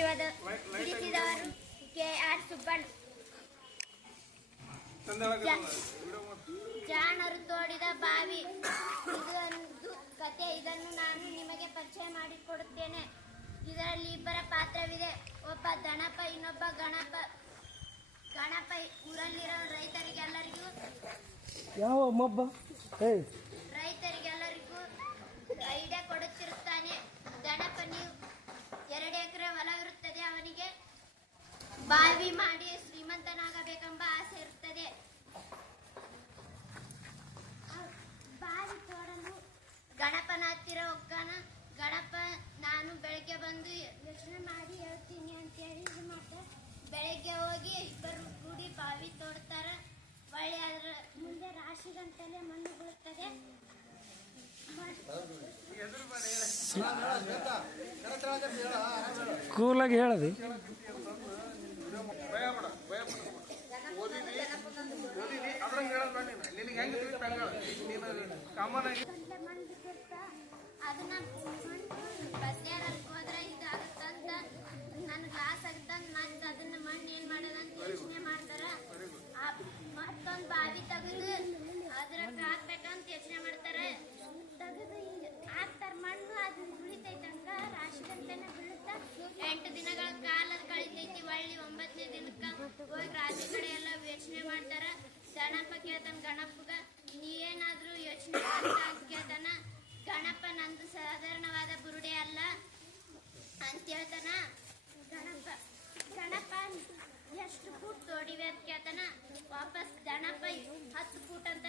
ತಿಳಿಸಿದವರು KR. Subbanna. ಜಾಣರು ತೋಡಿದ ಬಾವಿ ಇದೊಂದು ಕತೆ. ಇದನ್ನು ನಾನು ನಿಮಗೆ ಪರಿಚಯ ಮಾಡಿಕೊಡುತ್ತೇನೆ. ಇದರಲ್ಲಿ ಇಬ್ಬರ ಪಾತ್ರವಿದೆ. ಒಬ್ಬ ದಣಪ, ಇನ್ನೊಬ್ಬ ಗಣಪ. ಗಣಪ ಊರಲ್ಲಿರೋ ರೈತರಿಗೆಲ್ಲರಿಗೂ ಐಡಿಯಾ ಕೊಡುತ್ತಿರುತ್ತಾನೆ. ದಣಪ ನೀವು 2 ಎಕರೆ ಹೊಲ ಇರುತ್ತದೆ. ಅವನಿಗೆ ಬಾವಿ ಮಾಡಿ ಶ್ರೀಮಂತನಾಗಬೇಕೆಂಬ ಆಸೆ ಇರುತ್ತದೆ. ಬಾವಿ ತೋಡಲು ಗಣಪನ ಹತ್ತಿರ ಹೋಗ್ತಾನ. ಗಣಪ ನಾನು ಬೆಳಗ್ಗೆ ಬಂದು ಯೋಚನೆ ಮಾಡಿ ಹೇಳ್ತೀನಿ ಅಂತೇಳಿ ಇದು ಮಾಡ್ತಾರೆ. ಬೆಳಗ್ಗೆ ಹೋಗಿ ಇಬ್ಬರು ಕೂಡಿ ಬಾವಿ ತೋಡ್ತಾರ. ಒಳ್ಳೆ ಅದರ ಮುಂದೆ ರಾಶಿಗಂತಲೇ ಮಣ್ಣು ಬೀಳುತ್ತದೆ. ಕೂಲಾಗಿ ಹೇಳದಿ ಅದನ್ನ ಬಸ್ಯಾರಕ್ಕೆ ಹೋದ್ರೆ ಇದಾಗುತ್ತಂತ ನನ್ಗೆ ಆಸೆ ಆಗುತ್ತಂತ ಮತ್ತೆ ಅದನ್ನ ಮಣ್ಣು ಏನ್ ಮಾಡೋದಂತ ಯೋಚನೆ ಮಾಡ್ತಾರ. ಮತ್ತೊಂದು ಬಾವಿ ತೆಗೆದು ಅದ್ರಾಗ ಹಾಕ್ಬೇಕಂತ ಯೋಚನೆ ಮಾಡ್ತಾರೆ. ತೆಗೆದು ಹಾಕ್ತಾರ ಮಣ್ಣು. ಅದು ಉಳಿತೈತಂಗ ರಾಶಿಗಂತನೇ ಬೀಳುತ್ತಾ 8 ದಿನಗಳ ಕಾಲ ಕಳಿತೈತಿ. ಒಳ್ಳಿ 9ನೇ ದಿನಕ್ಕ ಹೋಗಿ ರಾಶಿ ಕಡೆ ಎಲ್ಲ ಯೋಚನೆ ಮಾಡ್ತಾರ. ಗಣಪ ಕೇಳ್ತಾನ ಗಣಪಗ, ನೀ ಏನಾದ್ರೂ ಯೋಚನೆ ಅಂತ ಕೇಳ್ತಾನ. ಗಣಪ ನಂದು ಸಾಧಾರಣವಾದ ಬುರುಡೆ ಅಲ್ಲ ಅಂತ ಹೇಳ್ತಾನ. ಗಣಪ ಎಷ್ಟು ಫೂಟ್ ತೋಡಿವೆ ಅಂತ ಕೇಳ್ತಾನ. ವಾಪಸ್ ಗಣಪ 10 ಫೂಟ್ ಅಂತ